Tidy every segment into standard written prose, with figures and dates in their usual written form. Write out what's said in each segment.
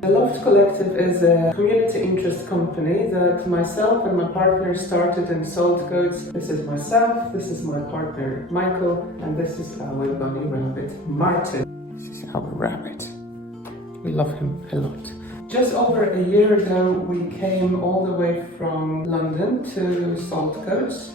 The Loft Collective is a community interest company that myself and my partner started in Saltcoats. This is myself, this is my partner Michael, and this is our bunny rabbit Martin. This is our rabbit. We love him a lot. Just over a year ago we came all the way from London to Saltcoats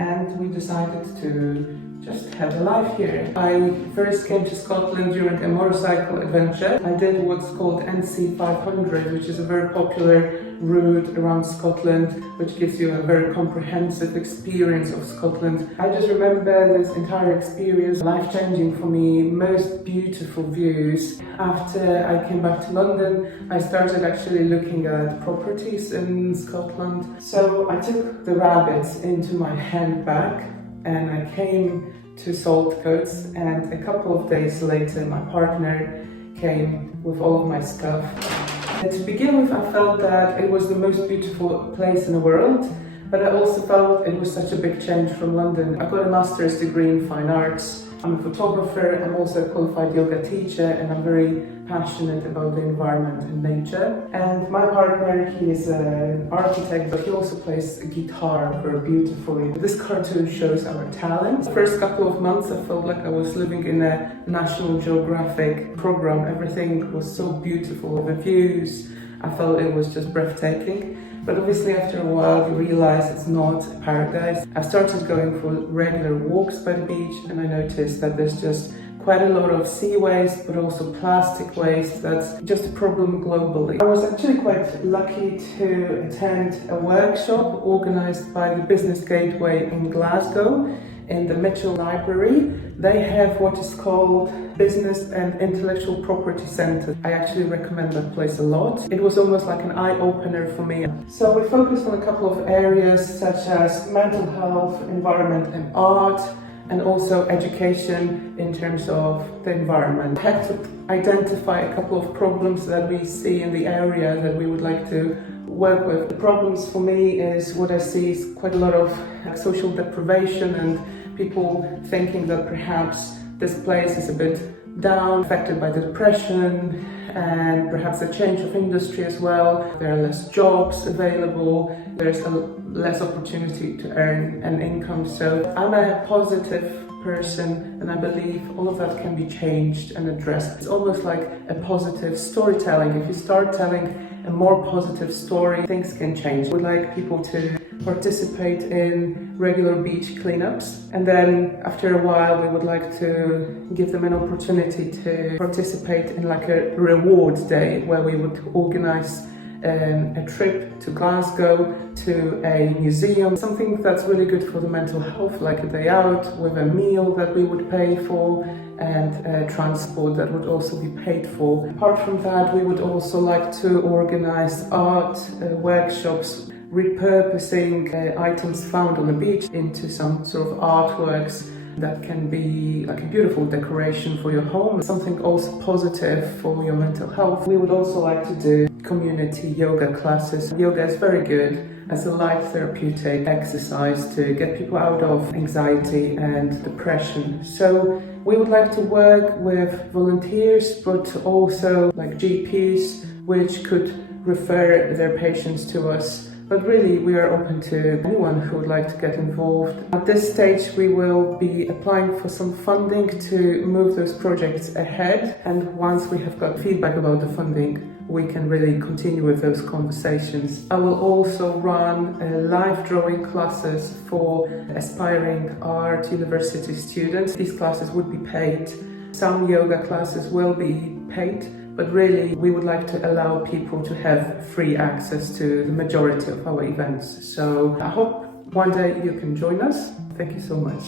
and we decided to just have a life here. I first came to Scotland during a motorcycle adventure. I did what's called NC 500, which is a very popular route around Scotland, which gives you a very comprehensive experience of Scotland. I just remember this entire experience, life-changing for me, most beautiful views. After I came back to London, I started actually looking at properties in Scotland. So I took the rabbits into my handbag and I came to Saltcoats, and a couple of days later my partner came with all of my stuff. And to begin with, I felt that it was the most beautiful place in the world, but I also felt it was such a big change from London. I got a master's degree in fine arts. I'm a photographer, I'm also a qualified yoga teacher, and I'm very passionate about the environment and nature. And my partner, he is an architect, but he also plays guitar very beautifully. This cartoon shows our talent. The first couple of months I felt like I was living in a National Geographic program. Everything was so beautiful, the views, I felt it was just breathtaking. But obviously after a while you realize it's not a paradise. I started going for regular walks by the beach and I noticed that there's just quite a lot of sea waste, but also plastic waste. That's just a problem globally. I was actually quite lucky to attend a workshop organized by the Business Gateway in Glasgow in the Mitchell Library. They have what is called Business and Intellectual Property Centre. I actually recommend that place a lot. It was almost like an eye-opener for me. So we focused on a couple of areas such as mental health, environment and art, and also education in terms of the environment. I had to identify a couple of problems that we see in the area that we would like to work with. The problems for me is what I see is quite a lot of social deprivation and people thinking that perhaps this place is a bit down, affected by the depression, and perhaps a change of industry as well. There are less jobs available, there's less opportunity to earn an income. So I'm a positive person and I believe all of that can be changed and addressed. It's almost like a positive storytelling. If you start telling a more positive story, things can change. We'd like people to participate in regular beach cleanups, and then after a while we would like to give them an opportunity to participate in like a reward day where we would organize a trip to Glasgow to a museum, something that's really good for the mental health, like a day out with a meal that we would pay for and transport that would also be paid for. Apart from that, we would also like to organize art workshops, repurposing items found on the beach into some sort of artworks that can be like a beautiful decoration for your home, something also positive for your mental health. We would also like to do community yoga classes. Yoga is very good as a light therapeutic exercise to get people out of anxiety and depression. So we would like to work with volunteers, but also like GPs, which could refer their patients to us. But really, we are open to anyone who would like to get involved. At this stage, we will be applying for some funding to move those projects ahead. And once we have got feedback about the funding, we can really continue with those conversations. I will also run live drawing classes for aspiring art university students. These classes would be paid. Some yoga classes will be paid. But really, we would like to allow people to have free access to the majority of our events. So I hope one day you can join us. Thank you so much.